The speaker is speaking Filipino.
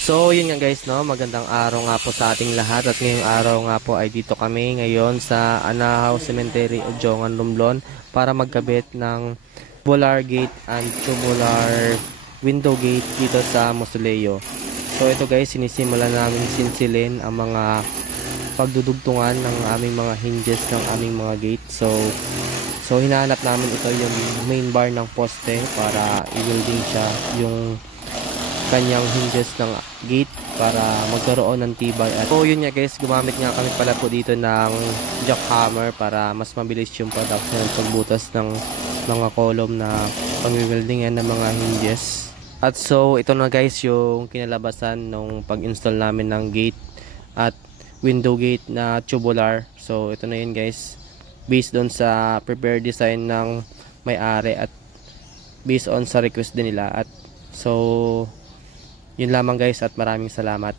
So yun nga guys, no, magandang araw nga po sa ating lahat, at ngayong araw nga po ay dito kami ngayon sa Anahaw Cemetery, Ojongan, Romblon para magkabit ng tubular gate and tubular window gate dito sa mausoleo. So ito guys, sinisimulan namin sinsilin ang mga pagdudugtungan ng aming mga hinges ng aming mga gate. So hinahanap namin ito yung main bar ng poste para i-welding siya yung kanyang hinges ng gate para magkaroon ng tibay. At so yun nga guys, gumamit nga kami pala po dito ng jackhammer para mas mabilis yung production ng pagbutas ng mga column na pang-weldingan ng mga hinges. At so ito na guys yung kinalabasan nung pag-install namin ng gate at window gate na tubular. So ito na yun guys, based on sa prepared design ng may-ari at based on sa request din nila. At so yun lamang guys, at maraming salamat.